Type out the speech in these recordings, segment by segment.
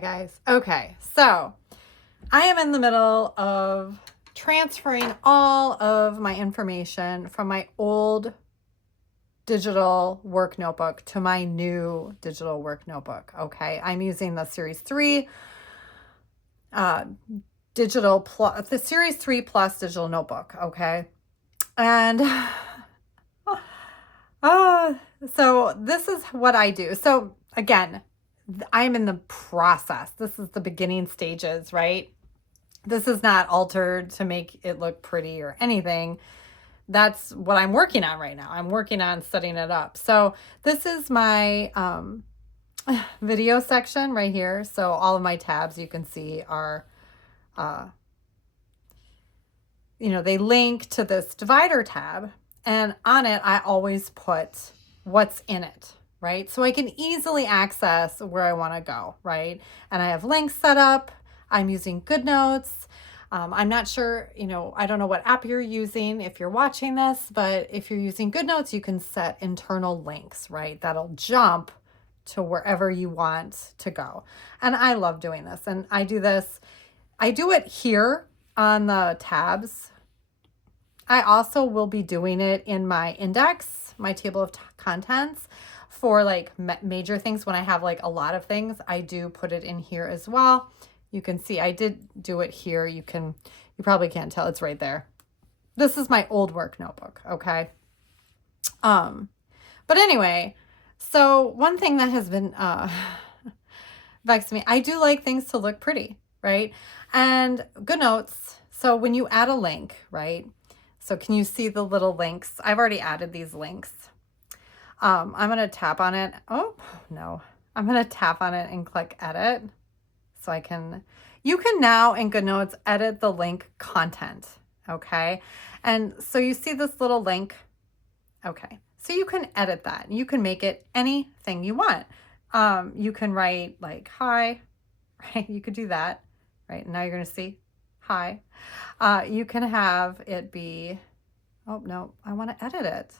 Guys, okay, so I am in the middle of transferring all of my information from my old digital work notebook to my new digital work notebook. Okay, I'm using the Series 3 digital plus, the Series 3 plus digital notebook. Okay, and so this is what I do. So again, I'm in the process. This is the beginning stages, right? This is not altered to make it look pretty or anything. That's what I'm working on right now. I'm working on setting it up. So this is my video section right here. So all of my tabs you can see are, they link to this divider tab. And on it, I always put what's in it, right? So I can easily access where I want to go, right? And I have links set up. I'm using Goodnotes. I'm not sure, I don't know what app you're using if you're watching this, but if you're using Goodnotes, you can set internal links, right? That'll jump to wherever you want to go. And I love doing this. And I do it here on the tabs. I also will be doing it in my index, my table of contents for like major things. When I have like a lot of things, I do put it in here as well. You can see I did do it here. You probably can't tell, it's right there. This is my old work notebook, okay? But anyway, so one thing that has been vexed me, I do like things to look pretty, right? And Goodnotes, so when you add a link, right? So can you see the little links? I've already added these links. I'm going to tap on it. Oh, no. I'm going to tap on it and click edit. So you can now in Goodnotes edit the link content. Okay. And so you see this little link. Okay. So you can edit that. You can make it anything you want. You can write like, hi, right? You could do that, right? Now you're going to see hi. You can have it be, oh no, I want to edit it.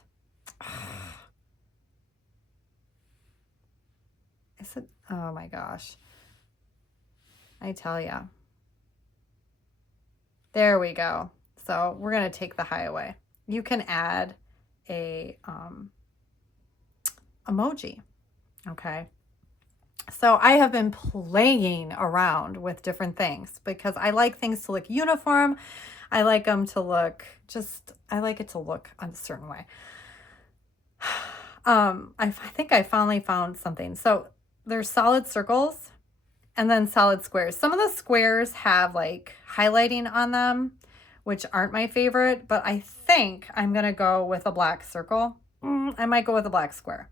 Is it? Oh my gosh. I tell ya. There we go. So we're going to take the hi away. You can add a emoji. Okay. So I have been playing around with different things because I like things to look uniform. I like them to look I like it to look a certain way. I think I finally found something. So there's solid circles and then solid squares. Some of the squares have like highlighting on them, which aren't my favorite, but I think I'm going to go with a black circle. I might go with a black square,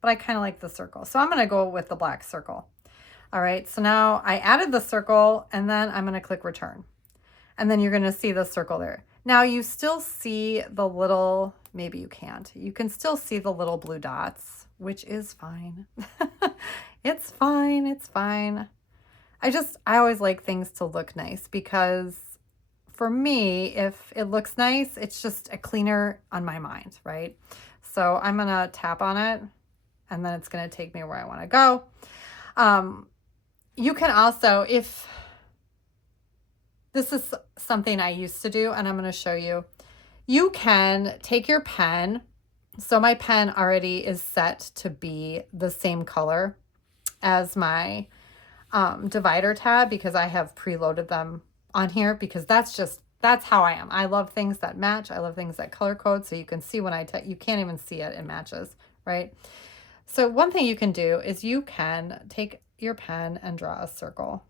but I kind of like the circle. So I'm going to go with the black circle. All right. So now I added the circle and then I'm going to click return. And then you're going to see the circle there. Now you still see the little, maybe you can't. You can still see the little blue dots, which is fine. It's fine. It's fine. I always like things to look nice because for me, if it looks nice, it's just a cleaner on my mind, right? So I'm going to tap on it and then it's going to take me where I want to go. You can also, if this is something I used to do and I'm going to show you, you can take your pen. So my pen already is set to be the same color as my divider tab because I have preloaded them on here because that's how I am. I love things that match. I love things that color code. So you can see when you can't even see it, it matches, right? So one thing you can do is you can take your pen and draw a circle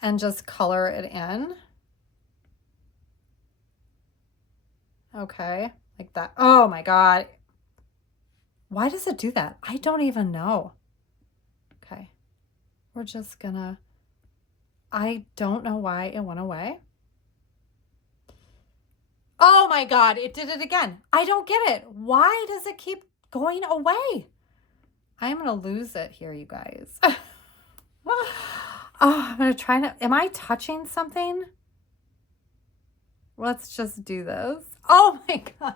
and just color it in. Okay, like that. Oh my God. Why does it do that? I don't even know. Okay, we're just gonna, I don't know why it went away. Oh my God, it did it again. I don't get it. Why does it keep going away? I'm going to lose it here, you guys. I'm going to try am I touching something? Let's just do this. Oh my God.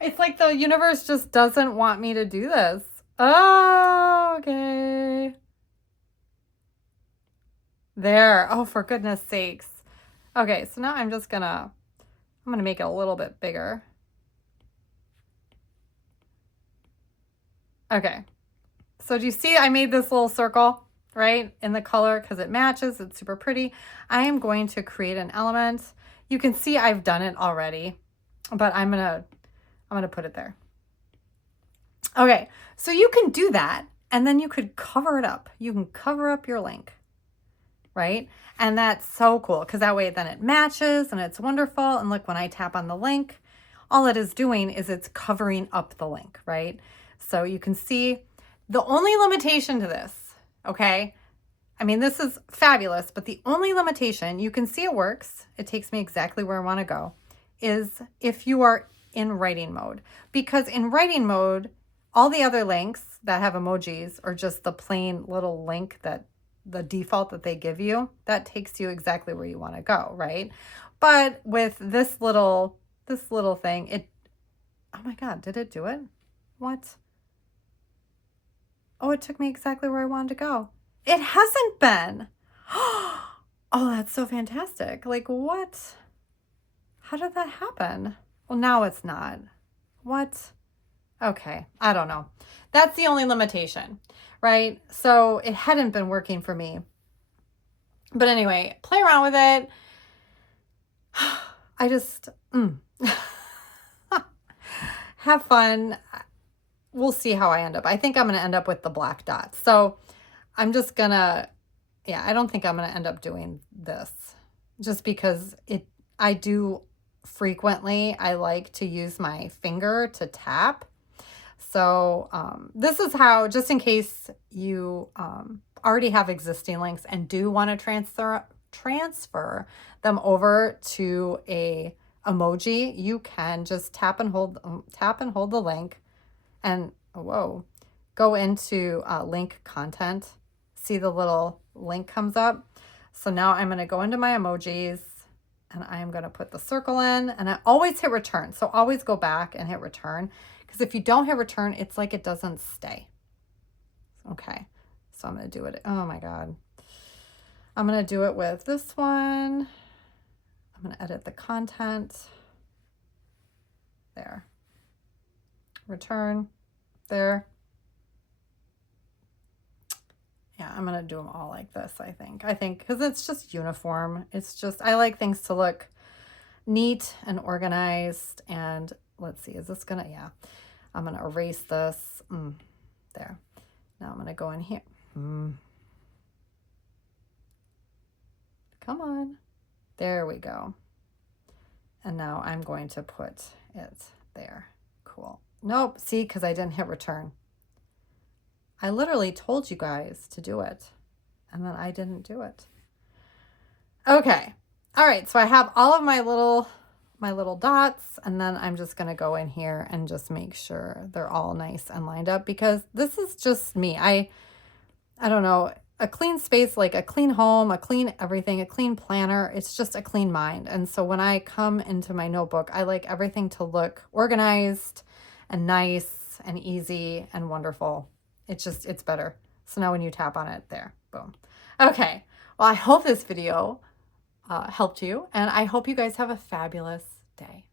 It's like the universe just doesn't want me to do this. Oh, okay. There. Oh, for goodness sakes. Okay, so now I'm gonna make it a little bit bigger. Okay. So do you see I made this little circle, right? In the color because it matches. It's super pretty. I am going to create an element. You can see I've done it already, but I'm gonna put it there. Okay, so you can do that and then you could cover it up. You can cover up your link, right? And that's so cool because that way then it matches and it's wonderful. And look, when I tap on the link, all it is doing is it's covering up the link, right? So you can see the only limitation to this, okay? I mean, this is fabulous, but the only limitation, you can see it works. It takes me exactly where I want to go, is if you are in writing mode. Because in writing mode, all the other links that have emojis are just the plain little link that the default that they give you, that takes you exactly where you want to go, right? But with this little thing, oh my God, did it do it? What? Oh, it took me exactly where I wanted to go. It hasn't been. Oh, that's so fantastic. Like, what? How did that happen? Well, now it's not. What? Okay, I don't know. That's the only limitation, right? So it hadn't been working for me. But anyway, play around with it. I just have fun. We'll see how I end up. I think I'm going to end up with the black dots. So I'm just going to, yeah, I don't think I'm going to end up doing this just because I do frequently. I like to use my finger to tap. So this is how, just in case you already have existing links and do want to transfer them over to a emoji, you can just tap and hold the link and whoa, go into link content. See the little link comes up. So now I'm going to go into my emojis and I'm going to put the circle in, and I always hit return. So always go back and hit return, because if you don't hit return, it's like it doesn't stay. Okay. So I'm going to do it. Oh my God. I'm going to do it with this one. I'm going to edit the content. There. Return. There. Yeah, I'm going to do them all like this, I think. Because it's just uniform. It's just, I like things to look neat and organized. And let's see, is this going to, yeah. I'm going to erase this. There. Now I'm going to go in here. Come on. There we go. And now I'm going to put it there. Cool. Nope. See, because I didn't hit return. I literally told you guys to do it, and then I didn't do it. Okay. All right. So I have all of my little dots, and then I'm just going to go in here and just make sure they're all nice and lined up, because this is just me. I don't know, a clean space, like a clean home, a clean everything, a clean planner. It's just a clean mind. And so when I come into my notebook, I like everything to look organized and nice and easy and wonderful. It's better. So now when you tap on it, there, boom. Okay. Well, I hope this video helped you, and I hope you guys have a fabulous day.